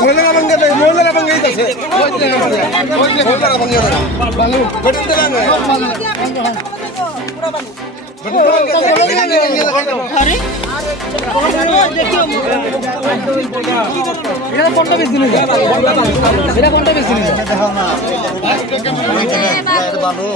মহিলারা ভাঙ্গে দেয়, মহিলারা ভাঙ্গে দিতেছে। মহিলারা ভাঙ্গে দেয়। ভালো। বেটিন দিলাম না। এটা কোনটা বেশি নিছে? এটা কোনটা বেশি নিছে? দেখাও না। ভালো।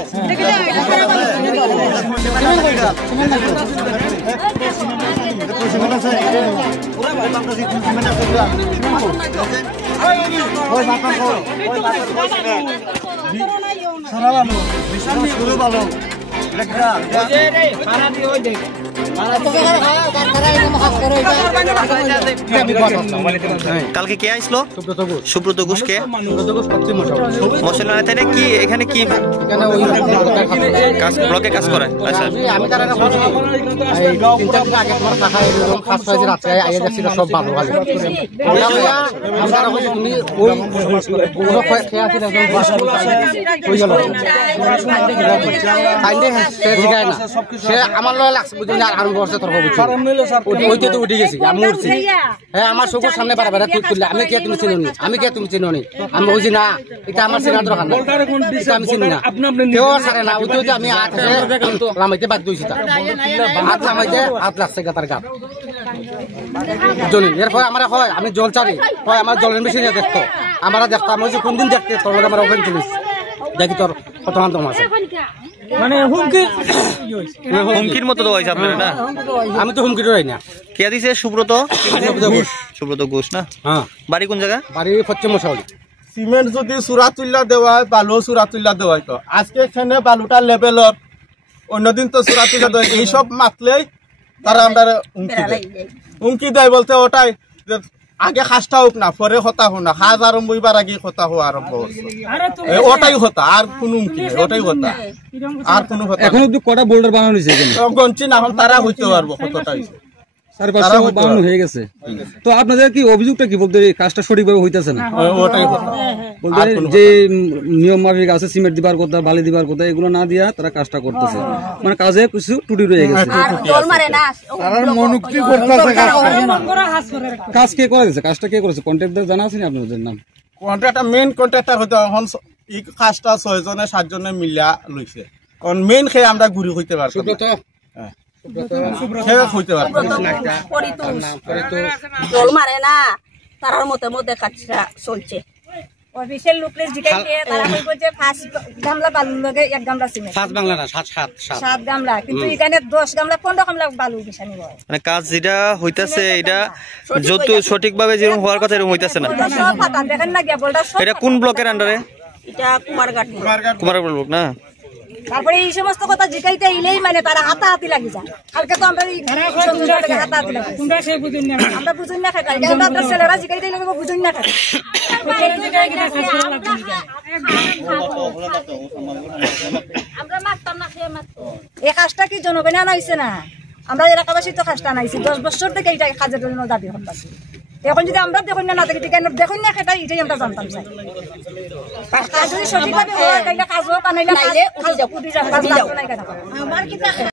কালকে কে আসলো? সুব্রত ঘোষ। কে মশলা কি এখানে কি ব্লকে কাজ করে? আচ্ছা, আমি তারা তিন-চার দিন আগে তোমার কাকা এরকম কাজ হয়েছে, রাত্রে আগে দেখছি সব ভালো ভালো। তুমি ওই খেয়ে আসি সে আমার লয় লাগছে বুঝলি, আর আরো বর্ষে তর্ক বুঝছি ওইতে তো উঠে গেছি, আমি উঠছি। হ্যাঁ, আমার চোখের সামনে বারবার ঠিক করলে আমি কে তুমি চিনি, আমি কে তুমি চিনি, আমি বলছি না এটা আমার চিনার দরকার না, আমি চিনি না, কেউ সারে না। ওইতে হচ্ছে আমি হাত লামাইতে বাদ দিয়েছি, হাত লামাইতে হাত লাগছে গাতার গাত জনি। এরপরে আমার হয় আমি জল চারি হয়, আমার জলের মেশিন দেখতো, আমরা দেখতাম ওই যে কোনদিন দেখতে তোর আমার ওভেন চলিস দেখি তোর কত আন্তম আছে, মানে হুমকির মতো তো হয়েছে আপনার না? আমি তো হুমকি ডরাই না। কে দিছে? সুব্রত। সুব্রত ঘোষ না? হ্যাঁ। বাড়ি কোন জায়গা? বাড়ি পশ্চিম মশাউলি। সিমেন্ট যদি চূড়া তুল্লা দেওয়া হয়, বালু চূড়া তুল্লা দেওয়া হয়, তো আজকে এখানে বালুটা লেভেলত, অন্যদিন তো চূড়া তুল্লা দেওয়া, এইসব মাতলেই তারা আমরা হুমকি দেয় বলতে ওটাই আগে খাসটা হোক না, পরে হতা হোক না, খাজ আরম্ভ হইবার আগে হতা হওয়া আরম্ভ হচ্ছে, ওটাই হতা, আর কোন হুমকি নেই, ওটাই হতা, আর কোন হতা। এখন অব্দি কটা বোল্ডার বানানো হয়েছে? গঞ্চি না, এখন তারা হইতে পারবো কতটা হয়েছে, 552 হয়ে গেছে। তো আপনাদের কি অভিযোগটা কি বলতে কাজটা সঠিকভাবে হইতেছে না? ওটাই হতা বলতে যে নিয়ম মাফিক আছে, সিমেন্ট দিবার কথা, বালি দিবার কথা, এগুলো না দিয়া তারা কাজটা করতেছে, মানে কাজে কিছু ত্রুটি রয়ে গেছে। কাজ কে করে গেছে? কাজটা কে করেছে? কন্ট্রাক্টর জানা আছে না আপনাদের নাম? কন্ট্রাক্টর মেইন কন্ট্রাক্টর হইতে এখন এই কাজটা 6 জনে 7 জনে মিলা লইছে, কারণ মেইন খেয়ে আমরা ঘুরি হইতে পারতাম জল মারে না, তারার মতে মধ্যে কাজটা চলছে। অফিসের লোকরে জিগাইতে তারা কইব যে 5 গামলা বালুর লগে 1 গামলা সিমেন্ট, 7 বাংলা না 7 গামলা, কিন্তু এখানে 10 গামলা 15 গামলা বালু বিছানি হয়। মানে কাজ যেটা হইতাছে এটা যত সঠিকভাবে যেরকম হওয়ার কথা এরকম হইতাছে না। সব ফাটা দেখেন না গিয়া বলটা সব। এটা কোন ব্লকের আন্ডারে? এটা কুমারঘাট ব্লক না? তারপরে এই সমস্ত কথা জিগাইতে ইলেই মানে তারা হাতাহাতি লাগি যায়। কালকে তো আমরা হাতাহাতি লাগি, আমরা বুঝুন না খাই, আমরা ছেলেরা জিগাইতে লাগবে বুঝুন না খাই। এই কাজটা কি জনগণে আনা হয়েছে না? আমরা এলাকাবাসী তো কাজটা আনাইছি, 10 বছর থেকে এইটা কাজের জন্য দাবি করতেছি। এখন যদি আমরা দেখুন না দেখি দেখুন না সেটা এটাই আমরা জানতাম চাই। কাজ যদি সঠিকভাবে হয় তাহলে কাজ হোক, আনাইলে কাজ